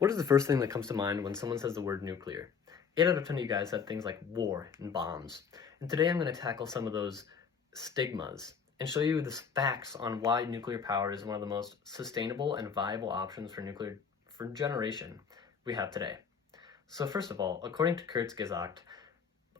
What is the first thing that comes to mind when someone says the word nuclear? 8 out of 10 of you guys said things like war and bombs. And today I'm going to tackle some of those stigmas and show you the facts on why nuclear power is one of the most sustainable and viable options for generation we have today. So first of all, according to Kurzgesagt,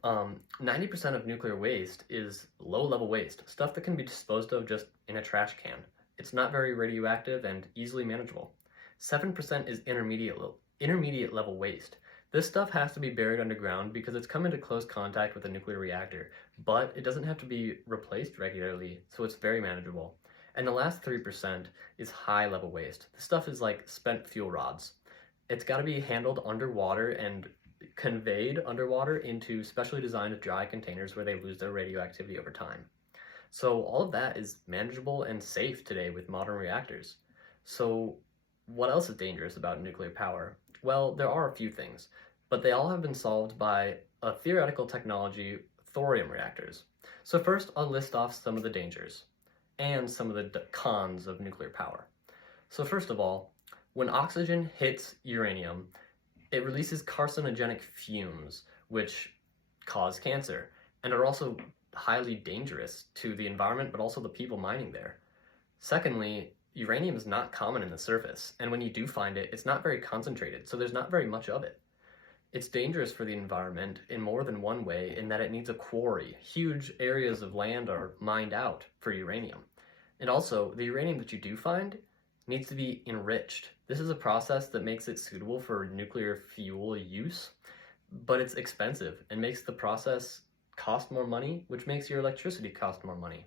90% of nuclear waste is low-level waste, stuff that can be disposed of just in a trash can. It's not very radioactive and easily manageable. 7% is intermediate level waste. This stuff has to be buried underground because it's come into close contact with a nuclear reactor, but it doesn't have to be replaced regularly, so it's very manageable. And the last 3% is high level waste. This stuff is like spent fuel rods. It's got to be handled underwater and conveyed underwater into specially designed dry containers where they lose their radioactivity over time. So all of that is manageable and safe today with modern reactors. So what else is dangerous about nuclear power? Well, there are a few things, but they all have been solved by a theoretical technology, thorium reactors. So first, I'll list off some of the dangers and some of the cons of nuclear power. So first of all, when oxygen hits uranium, it releases carcinogenic fumes, which cause cancer, and are also highly dangerous to the environment, but also the people mining there. Secondly, uranium is not common in the surface, and when you do find it, it's not very concentrated, so there's not very much of it. It's dangerous for the environment in more than one way in that it needs a quarry. Huge areas of land are mined out for uranium. And also, the uranium that you do find needs to be enriched. This is a process that makes it suitable for nuclear fuel use, but it's expensive and makes the process cost more money, which makes your electricity cost more money.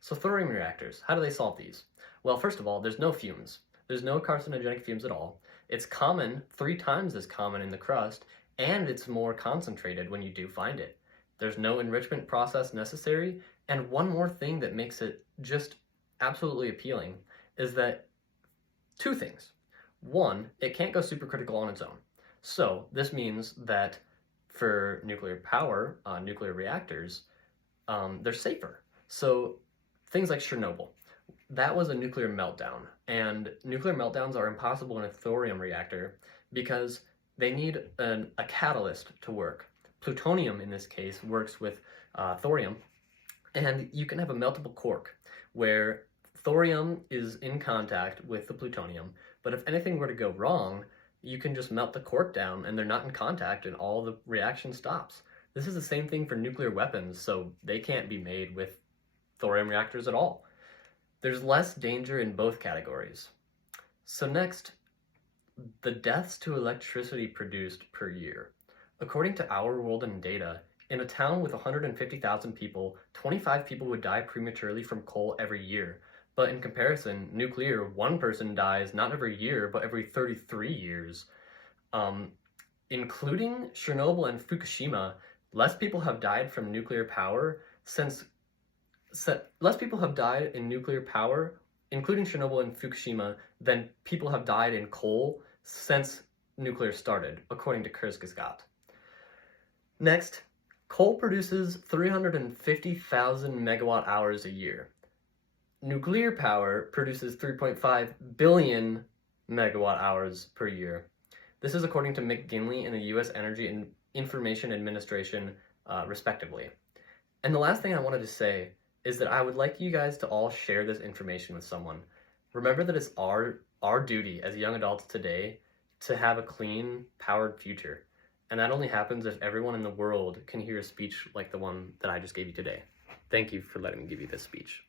So thorium reactors, how do they solve these? Well, first of all, there's no fumes. There's no carcinogenic fumes at all. It's common, 3 times as common in the crust, and it's more concentrated when you do find it. There's no enrichment process necessary, and one more thing that makes it just absolutely appealing is that 2 things. One, it can't go supercritical on its own. So this means that for nuclear power, nuclear reactors, they're safer. So things like Chernobyl, that was a nuclear meltdown, and nuclear meltdowns are impossible in a thorium reactor because they need a catalyst to work. Plutonium, in this case, works with thorium, and you can have a meltable cork where thorium is in contact with the plutonium, but if anything were to go wrong, you can just melt the cork down and they're not in contact and all the reaction stops. This is the same thing for nuclear weapons, so they can't be made with thorium reactors at all. There's less danger in both categories. So next, the deaths to electricity produced per year. According to Our World in Data, in a town with 150,000 people, 25 people would die prematurely from coal every year. But in comparison, nuclear, 1 person dies not every year, but every 33 years. Including Chernobyl and Fukushima, less people have died from nuclear power less people have died in nuclear power, including Chernobyl and Fukushima, than people have died in coal since nuclear started, according to Kurzgesagt. Next, coal produces 350,000 megawatt hours a year. Nuclear power produces 3.5 billion megawatt hours per year. This is according to McGinley and the U.S. Energy and Information Administration, respectively. And the last thing I wanted to say is that I would like you guys to all share this information with someone. Remember that it's our duty as young adults today to have a clean, powered future. And that only happens if everyone in the world can hear a speech like the one that I just gave you today. Thank you for letting me give you this speech.